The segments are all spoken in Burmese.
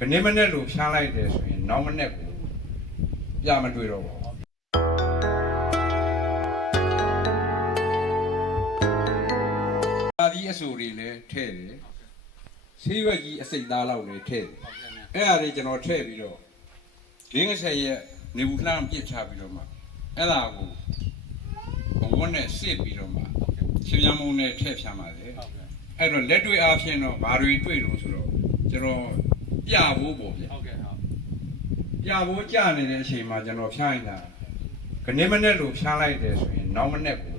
ကနေမနဲ့လို့ဖြားလိုက်တယ်ဆိုရင်နောက်မနဲ့ကိုပြမတွေ့တော့ပါဘူး။အာဒီအဆူတွေလည်းထည့်တယ်။ဆေးရွက်ကြီးအစိတ်သားလောက်လည်းထည့်တယ်။အဲ့ဒါတွေကျွန်တော်ထည့်ပြီးတော့ရင်းငယ်ရဲ့နေဘူးလှမ်းပြစ်ချပြီးတော့မှအဲ့ဒါကိုဘဝနဲ့စစ်ပြီးတော့မှရှင်ရမုံနဲ့ထည့်ဖြားပါတယ်။အဲ့တော့လက်တွေ့အားဖြင့်တော့ဘာတွေတွေ့လို့ဆိုတော့ကျွန်တော် ပြဖို့ပေါ့ဗျာဟုတ်ကဲ့ဟုတ်ပြဖို့ကြာနေတဲ့အချိန်မှာကျွန်တော်ဖြားနေတာကနေမနဲ့လို့ဖြားလိုက်တယ်ဆိုရင်နောက်မနဲ့ကို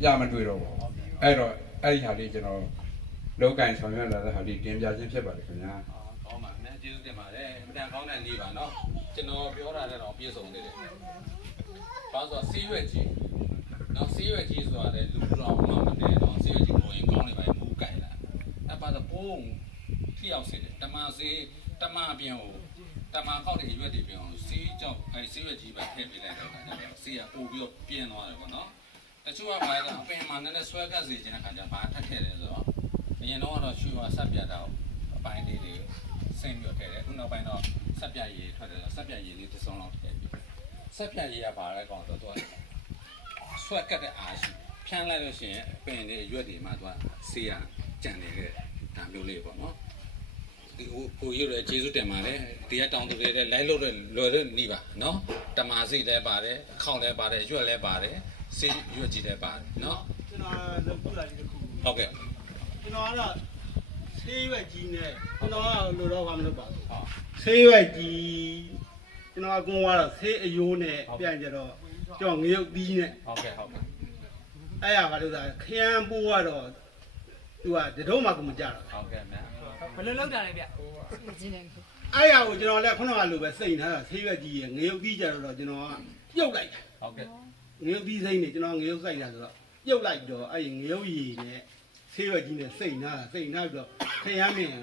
ပြမတွေ့တော့ပါဘူးအဲ့တော့အဲ့ဒီဟာလေးကျွန်တော်လောက်ကင်ဆောင်ရွက်လာတဲ့ဟာလေးတင်ပြခြင်းဖြစ်ပါတယ်ခင်ဗျာကောင်းပါမယ်ကျေးဇူးတင်ပါတယ်အမတန်ကောင်းတဲ့နေ့ပါနော်ကျွန်တော်ပြောတာလည်းတော့ပြည့်စုံနေတယ်ဘာလို့ဆိုဆေးရွက်ကြီးနော်ဆေးရွက်ကြီးဆိုတာလေလူတော်မှမတည့်တော့ဆေးရွက်ကြီးကိုရင်ကောင်းနေပါမူးကြိုင်လာအဲ့ပါတော့ပုံ ထိရောက်စေတယ်တမဆေးတမအပြင်ကိုတမခောက်တဲ့ရွက်တွေပြင်အောင်ဆေးကြောက်အဲဆေးရွက်ကြီးပဲထည့်ပေးလိုက်တော့အခါကျတော့ဆေးကပို့ပြီးတော့ပြင်းသွားတယ်ပေါ့နော်တချို့ကဘာလဲအပင်မှာနည်းနည်းဆွဲကပ်စေခြင်းတဲ့အခါကျဘာထက်ထည့်တယ်ဆိုတော့အရင်တော့ကတော့ရှူပါဆက်ပြတာအပိုင်းလေးတွေစိမ့်ပြီးတော့ထည့်တယ်ခုနောက်ပိုင်းတော့ဆက်ပြရည်ထွက်တယ်ဆိုဆက်ပြရည်လေးတစ်စုံလောက်ထည့်ပြီးဆက်ပြရည်ကဘာလဲကောင်တော့သူကဆွဲကတ်တဲ့အားရှိဖြန်းလိုက်လို့ရှိရင်ပင်တွေရွက်တွေမှာသူကဆေးရကြံနေတဲ့ဒါမျိုးလေးပေါ့နော်ဒီဟို ကိုရွက်ရကျေးဇူးတင်ပါတယ်တရားတောင်းသူတွေလည်းလိုက်လို့လွယ်လို့နေပါနော်တမာစီလည်းပါတယ်အခေါင်လည်းပါတယ်ရွက်လည်းပါတယ်ဆေးရွက်ကြီးလည်းပါတယ်နော်ကျွန်တော်လုပ်ပြလာဒီတစ်ခုဟုတ်ကဲ့ကျွန်တော်ကတော့ဆေးရွက်ကြီးနဲ့ကျွန်တော်ကလိုတော့ဘာမလုပ်ပါဘူးဟုတ်ဆေးရွက်ကြီးကျွန်တော်အကုန်ကတော့ဆေးအယိုးနဲ့ပြန်ကြတော့ကျွန်တော်ငရုတ်သီးနဲ့ဟုတ်ကဲ့ဟုတ်ကဲ့အဲ့ရပါလို့သာခရမ်းပိုးကတော့သူကတတော့မှကိုမကြတော့ဟုတ်ကဲ့မြန် ဘယ်လိုလုပ်တာလဲဗျအဲ့ရကိုကျွန်တော်လည်းခုနကလိုပဲစိတ်ထားတာဆေးရွက်ကြီးရဲ့ငရုတ်သီးကြတော့ကျွန်တော်ကပြုတ်လိုက်တာဟုတ်ကဲ့ငရုတ်သီးစိမ့်နေကျွန်တော်ငရုတ်စိုက်တာဆိုတော့ပြုတ်လိုက်တော့အဲ့ငရုတ်ရည်နဲ့ဆေးရွက်ကြီးနဲ့စိတ်နာတာစိတ်နာပြီးတော့ခရမ်းမင်းက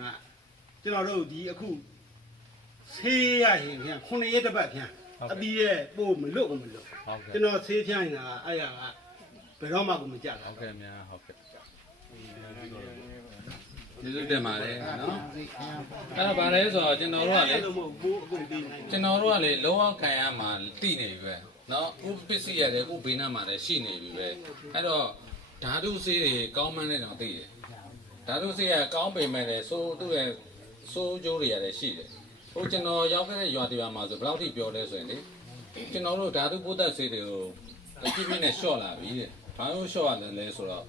ကျွန်တော်တို့ဒီအခုဆေးရရင်ခင်ခုနှစ်ရက်တစ်ပတ်ခင်အပြီးရဲ့ပို့မလွတ်ဘူးမလွတ်ဟုတ်ကဲ့ကျွန်တော်ဆေးဖြန့်နေတာအဲ့ရကဘယ်တော့မှကိုမကြတော့ဟုတ်ကဲ့များဟုတ်ကဲ့ ကျေးဇူးတင်ပါတယ်နော်အဲ့တော့ဗာလဲဆိုတော့ကျွန်တော်တို့ကလေအဲ့လိုမဟုတ်ဘူးအကုန်ပေးနိုင်ကျွန်တော်တို့ကလေလောကခံရမှာတိနေပြီပဲနော်ဥပစ္စည်းရတယ်ဥဘေးနာမှာလည်းရှိနေပြီပဲအဲ့တော့ဓာတုဆေးတွေကောင်းမှန်းတဲ့တော့သိတယ်ဓာတုဆေးကကောင်းပေမဲ့လည်းစိုးသူ့ရဲ့စိုးကျိုးတွေရတယ်ရှိတယ်ဟိုကျွန်တော်ရောက်ခဲ့တဲ့ရွာတရားမှာဆိုဘယ်လောက်ထိပြောလဲဆိုရင်လေကျွန်တော်တို့ဓာတုပိုးသက်ဆေးတွေကိုအပြည့်ပြည့်နဲ့ရှော့လာပြီတဲ့ဘာလို့ရှော့ရတယ်လဲဆိုတော့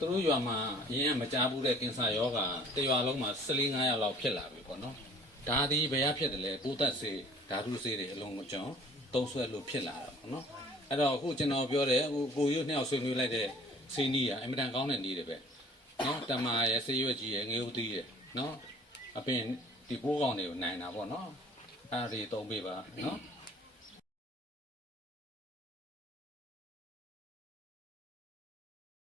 သူတို့ရွာမှာအရင်ကမကြားဘူးတဲ့ကင်ဆာယောဂါတရွာလုံးမှာ14 5ယောက်လောက်ဖြစ်လာပြီပေါ့နော်။ဒါဒီဘယ်ရဖြစ်တယ်လဲပိုးသက်စေးဓာတုစေးတွေအလုံးမကျွံတုံးဆွဲလို့ဖြစ်လာတာပေါ့နော်။အဲ့တော့အခုကျွန်တော်ပြောတယ်ဟိုကိုရွနှစ်ယောက်ဆွေးနွေးလိုက်တဲ့စီနီးကအင်မတန်ကောင်းတဲ့နီးတယ်ပဲ။နော်တမာရဲ့ဆေးရွက်ကြီးရဲ့ငေဦးသီးရဲ့နော်အပင်ဒီပိုးကောင်တွေကိုနိုင်တာပေါ့နော်။အဲ့ဒါတွေသုံးပေးပါနော်။